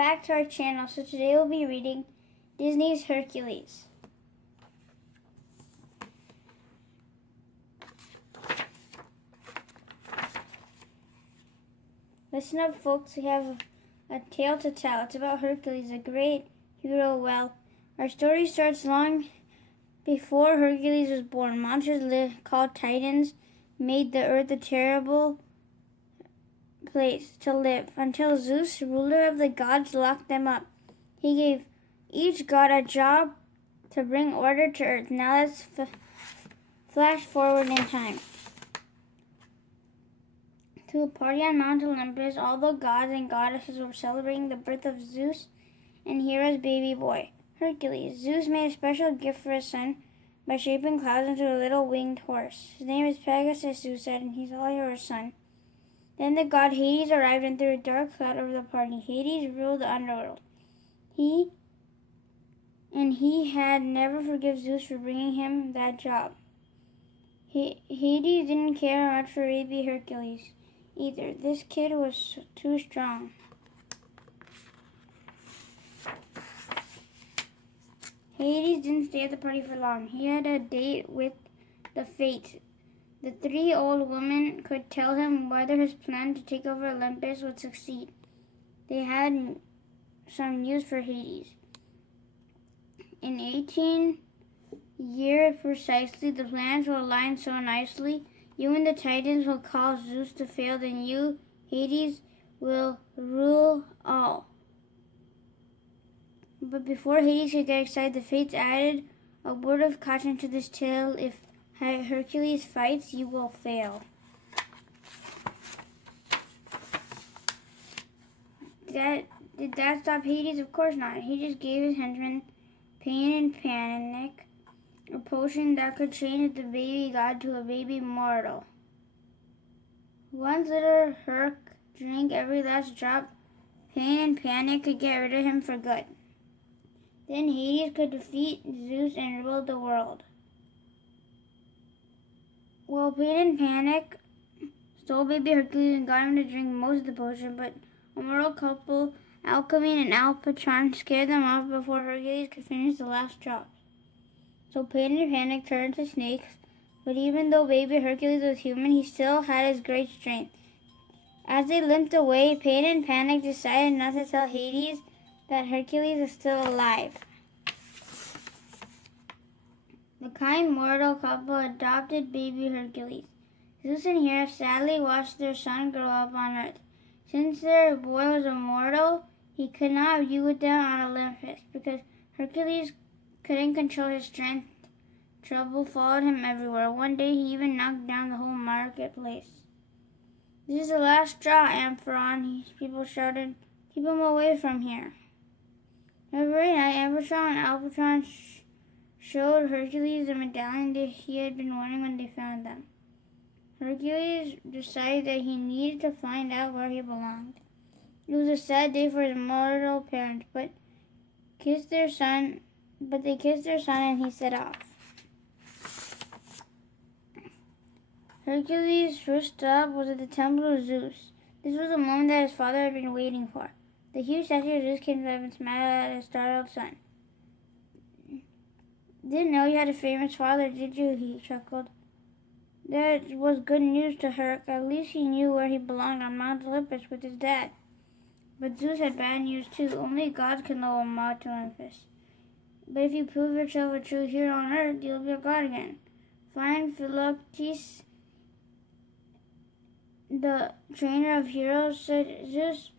back to our channel. So today we'll be reading Disney's Hercules. Listen up, folks, we have a tale to tell. It's about Hercules, a great hero. Well, our story starts long before Hercules was born. Monsters called Titans made the earth a terrible place to live until Zeus, ruler of the gods, locked them up. He gave each god a job to bring order to earth. Now let's flash forward in time to a party on Mount Olympus. All the gods and goddesses were celebrating the birth of Zeus and Hera's baby boy, Hercules. Zeus made a special gift for his son by shaping clouds into a little winged horse. His name is Pegasus, Zeus said, and he's all Hera's son. Then the god Hades arrived and threw a dark cloud over the party. Hades ruled the underworld. He had never forgiven Zeus for bringing him that job. Hades didn't care much for baby Hercules either. This kid was too strong. Hades didn't stay at the party for long. He had a date with the Fates. The three old women could tell him whether his plan to take over Olympus would succeed. They had some news for Hades. In 18 years precisely, the plans will align so nicely. You and the Titans will cause Zeus to fail, then you, Hades, will rule all. But before Hades could get excited, the Fates added a word of caution to this tale. If Hercules fights, you will fail. Did that stop Hades? Of course not. He just gave his henchmen Pain and Panic, a potion that could change the baby god to a baby mortal. Once little Herc drank every last drop, Pain and Panic could get rid of him for good. Then Hades could defeat Zeus and rule the world. Well, Pain and Panic stole baby Hercules and got him to drink most of the potion, but a mortal couple, Alcmene and Alpatron, scared them off before Hercules could finish the last drop. So Pain and Panic turned to snakes, but even though baby Hercules was human, he still had his great strength. As they limped away, Pain and Panic decided not to tell Hades that Hercules is still alive. The kind mortal couple adopted baby Hercules. Zeus and Hera sadly watched their son grow up on Earth. Since their boy was immortal, he could not be with them on Olympus. Because Hercules couldn't control his strength, trouble followed him everywhere. One day he even knocked down the whole marketplace. This is the last straw, Amphion, people shouted. Keep him away from here. Every night, Amphion and Alpatron showed Hercules the medallion that he had been wanting when they found them. Hercules decided that he needed to find out where he belonged. It was a sad day for his mortal parents, but they kissed their son and he set off. Hercules' first stop was at the temple of Zeus. This was the moment that his father had been waiting for. The huge statue of Zeus came to life and smiled at his startled son. Didn't know you had a famous father, did you? He chuckled. That was good news to Herc. At least he knew where he belonged on Mount Olympus with his dad. But Zeus had bad news too. Only gods can lower Mount Olympus. But if you prove yourself a true hero on Earth, you'll be a god again. Find Philoctetes, the trainer of heroes, said Zeus.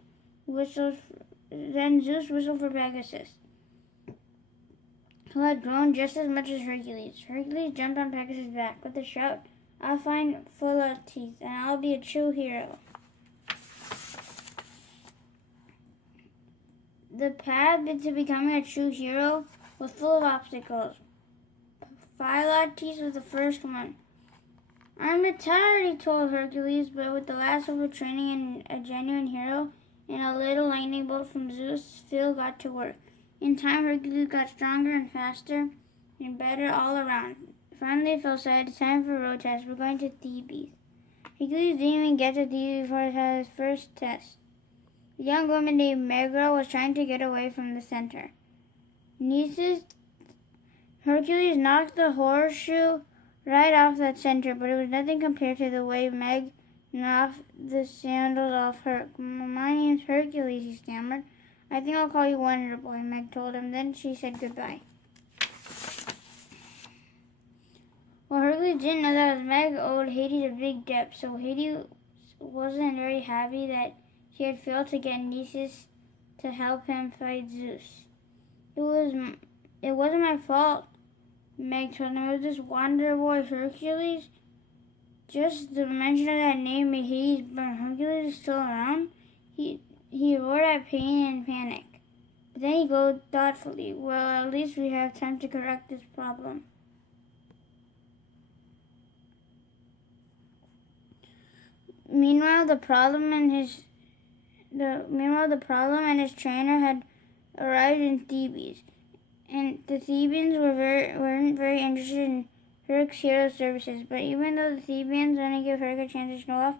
Then Zeus whistled for Pegasus, who had grown just as much as Hercules. Hercules jumped on Pegasus' back with a shout, I'll find Philoctetes, and I'll be a true hero. The path to becoming a true hero was full of obstacles. Philoctetes was the first one. I'm tired, he told Hercules, but with the last hope of training a genuine hero and a little lightning bolt from Zeus, Phil got to work. In time, Hercules got stronger and faster and better all around. Finally, Phil said, it's time for a road test. We're going to Thebes. Hercules didn't even get to Thebes before he had his first test. A young woman named Megara was trying to get away from the center. Hercules knocked the horseshoe right off that center, but it was nothing compared to the way Meg knocked the sandals off Herc. My name's Hercules, he stammered. I think I'll call you Wonder Boy, Meg told him. Then she said goodbye. Well, Hercules didn't know that Meg owed Hades a big debt, so Hades wasn't very happy that he had failed to get Nisus to help him fight Zeus. It wasn't my fault, Meg told him. It was this Wonder Boy Hercules. Just the mention of that name made Hades burn. Hercules is still around? He roared at pain and panic. But then he glowed thoughtfully. Well, at least we have time to correct this problem. Meanwhile, the problem and his trainer had arrived in Thebes, and the Thebans weren't very interested in Herc's hero services. But even though the Thebans only gave Herc a chance to show off,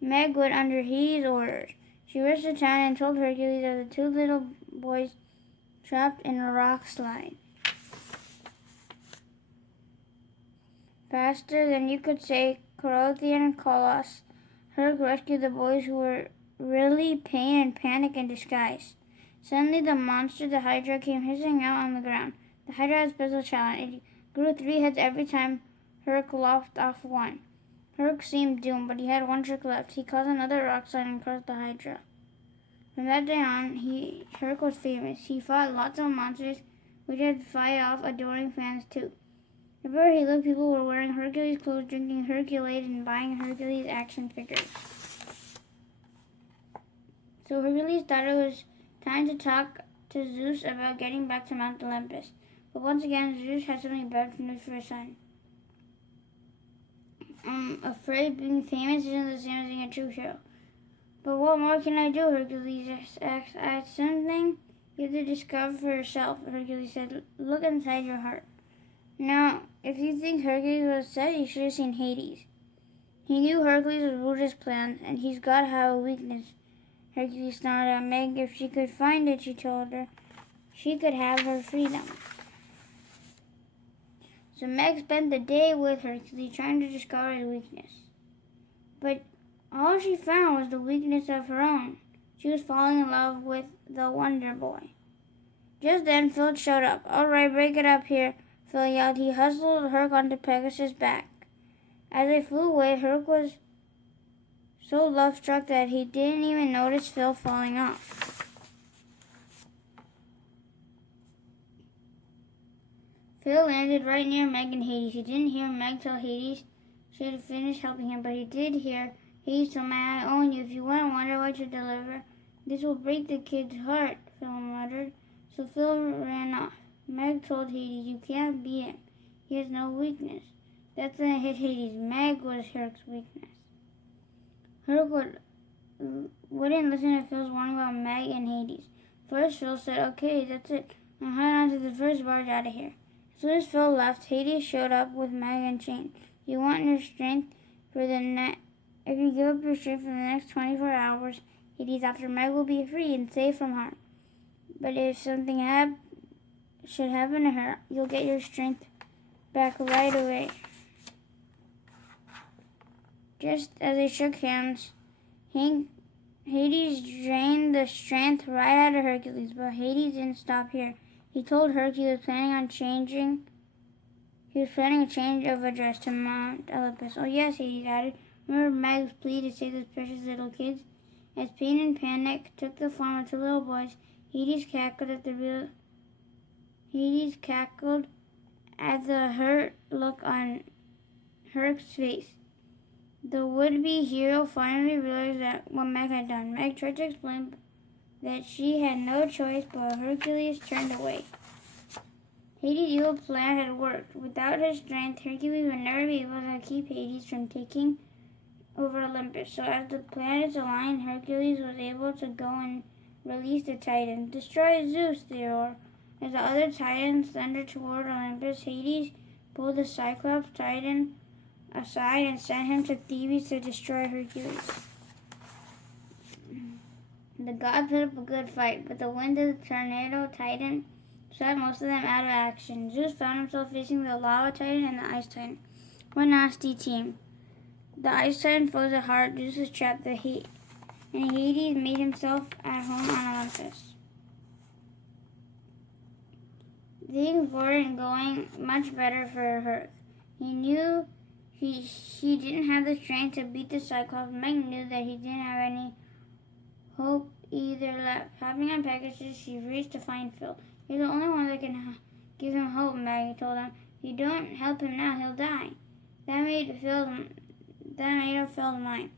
Meg went under Hades' orders. She rushed to town and told Hercules of the two little boys trapped in a rock slide. Faster than you could say Corothian and Colossus, Herc rescued the boys, who were really pain and panic in disguise. Suddenly the monster, the Hydra, came hissing out on the ground. The Hydra had special talent. It grew 3 heads every time Herc lopped off one. Herc seemed doomed, but he had one trick left. He caused another rock slide and crushed the Hydra. From that day on, Herc was famous. He fought lots of monsters, which had fight off adoring fans too. Everywhere he looked, people were wearing Hercules clothes, drinking Herculade, and buying Hercules action figures. So Hercules thought it was time to talk to Zeus about getting back to Mount Olympus. But once again, Zeus had something bad news for his son. I'm afraid being famous isn't the same as being a true hero. But what more can I do? Hercules asked. Something you have to discover for yourself, Hercules said. Look inside your heart. Now, if you think Hercules was upset, you should have seen Hades. He knew Hercules would rule his plans, and he's got to have a weakness. Hercules snarled at Meg. If she could find it, she told her, she could have her freedom. So Meg spent the day with Hercules trying to discover his weakness. But all she found was the weakness of her own. She was falling in love with the Wonder Boy. Just then, Phil showed up. All right, break it up here, Phil yelled. He hustled Herc onto Pegasus' back. As they flew away, Herc was so love-struck that he didn't even notice Phil falling off. Phil landed right near Meg and Hades. He didn't hear Meg tell Hades she had finished helping him, but he did hear Hades tell Meg, I own you. If you want Wonder Boy to deliver, this will break the kid's heart, Phil muttered. So Phil ran off. Meg told Hades, you can't beat him. He has no weakness. That's when it hit Hades. Meg was Herc's weakness. Herc wouldn't listen to Phil's warning about Meg and Hades. First, Phil said, okay, that's it. Now head on to the first barge out of here. As soon as Phil left, Hades showed up with Meg and Chain. You want your strength for the next... If you give up your strength for the next 24 hours, Hades, after Meg will be free and safe from harm. But if something should happen to her, you'll get your strength back right away. Just as they shook hands, Hades drained the strength right out of Hercules, but Hades didn't stop here. He told Herc he was planning a change of address to Mount Olympus. Oh yes, Hades added. Remember Meg's plea to save those precious little kids? As pain and panic took the form of 2 little boys, Hades cackled at the hurt look on Herc's face. The would-be hero finally realized what Meg had done. Meg tried to explain that she had no choice, but Hercules turned away. Hades' evil plan had worked. Without his strength, Hercules would never be able to keep Hades from taking over Olympus. So as the planets aligned, Hercules was able to go and release the Titans. Destroy Zeus, they roared. As the other Titans thundered toward Olympus, Hades pulled the Cyclops Titan aside and sent him to Thebes to destroy Hercules. The gods put up a good fight, but the wind of the tornado titan swept most of them out of action. Zeus found himself facing the lava titan and the ice titan. What a nasty team. The ice titan froze at heart. Zeus was trapped. And Hades made himself at home on Olympus. Things weren't going much better for Herc. He knew he didn't have the strength to beat the Cyclops. Meg knew that he didn't have any hope either left. Hopping on packages, she raced to find Phil. You're the only one that can give him hope, Maggie told him. If you don't help him now, he'll die. That made her Phil's mind.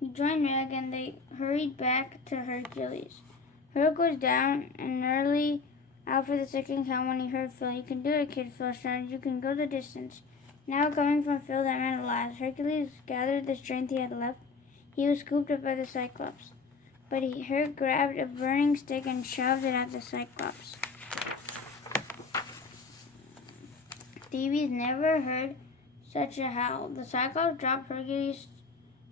He joined Meg and they hurried back to Hercules. Herc was down and nearly out for the second count when he heard Phil. You can do it, kid, Phil shouted. You can go the distance. Now coming from Phil, that meant a lot. Hercules gathered the strength he had left. He was scooped up by the Cyclops. But Herc grabbed a burning stick and shoved it at the Cyclops. Thebes never heard such a howl. The Cyclops dropped Hercules,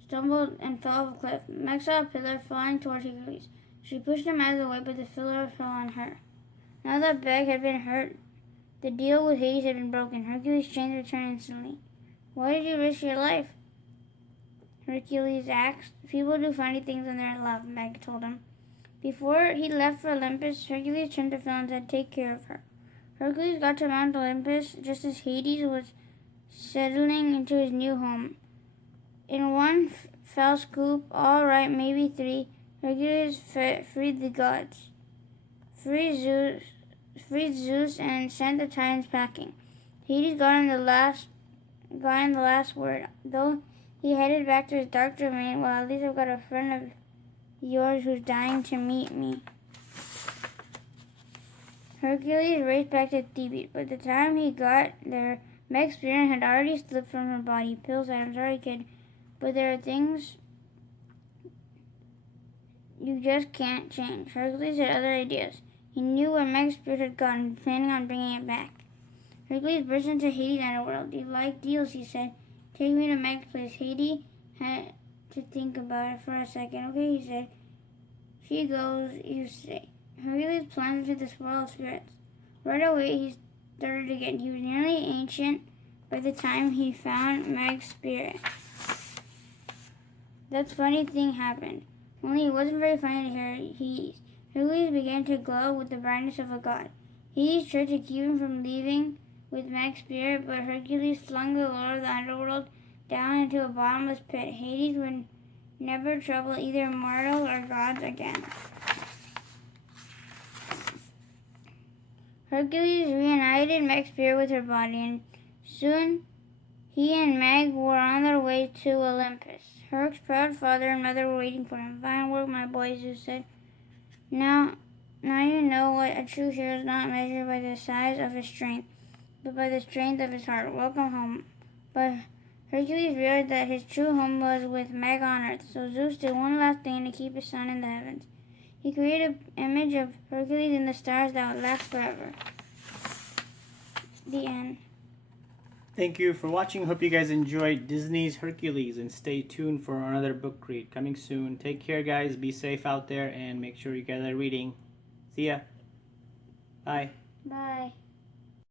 stumbled, and fell off a cliff. Meg saw a pillar falling toward Hercules. She pushed him out of the way, but the pillar fell on her. Now that Meg had been hurt, the deal with Hades had been broken. Hercules' chains returned instantly. Why did you risk your life? Hercules asked. People do funny things when they're in love, Meg told him. Before he left for Olympus, Hercules turned to Phil and said, take care of her. Hercules got to Mount Olympus just as Hades was settling into his new home. In one fell swoop, all right, maybe three, Hercules freed the gods, freed Zeus, and sent the Titans packing. Hades got in the last word. Though he headed back to his dark domain, well, at least I've got a friend of yours who's dying to meet me. Hercules raced back to Thebes, but by the time he got there, Meg's spirit had already slipped from her body. Phil said, I'm sorry, kid, but there are things you just can't change. Hercules had other ideas. He knew where Meg's spirit had gone, planning on bringing it back. Hercules burst into Hades' underworld. Do you like deals? He said. Take me to Meg's place. Hades had to think about it for a second. Okay, he said. She goes, you say. Hercules plunged into the swirl of spirits. Right away, he started again. He was nearly ancient by the time he found Meg's spirit. That funny thing happened. Only it wasn't very funny to hear Hades. Hercules began to glow with the brightness of a god. Hades tried to keep him from leaving with Meg's spirit, but Hercules flung the lord of the underworld down into a bottomless pit. Hades would never trouble either mortals or gods again. Hercules reunited Meg's spirit with her body, and soon he and Meg were on their way to Olympus. Herc's proud father and mother were waiting for him. Fine work, my boy, Zeus said. Now you know what a true hero is not measured by the size of his strength, but by the strength of his heart. Welcome home. But Hercules realized that his true home was with Meg on earth, so Zeus did one last thing to keep his son in the heavens. He created an image of Hercules in the stars that would last forever. The end. Thank you for watching. Hope you guys enjoyed Disney's Hercules, and stay tuned for another book read coming soon. Take care, guys. Be safe out there, and make sure you guys are reading. See ya. Bye. Bye.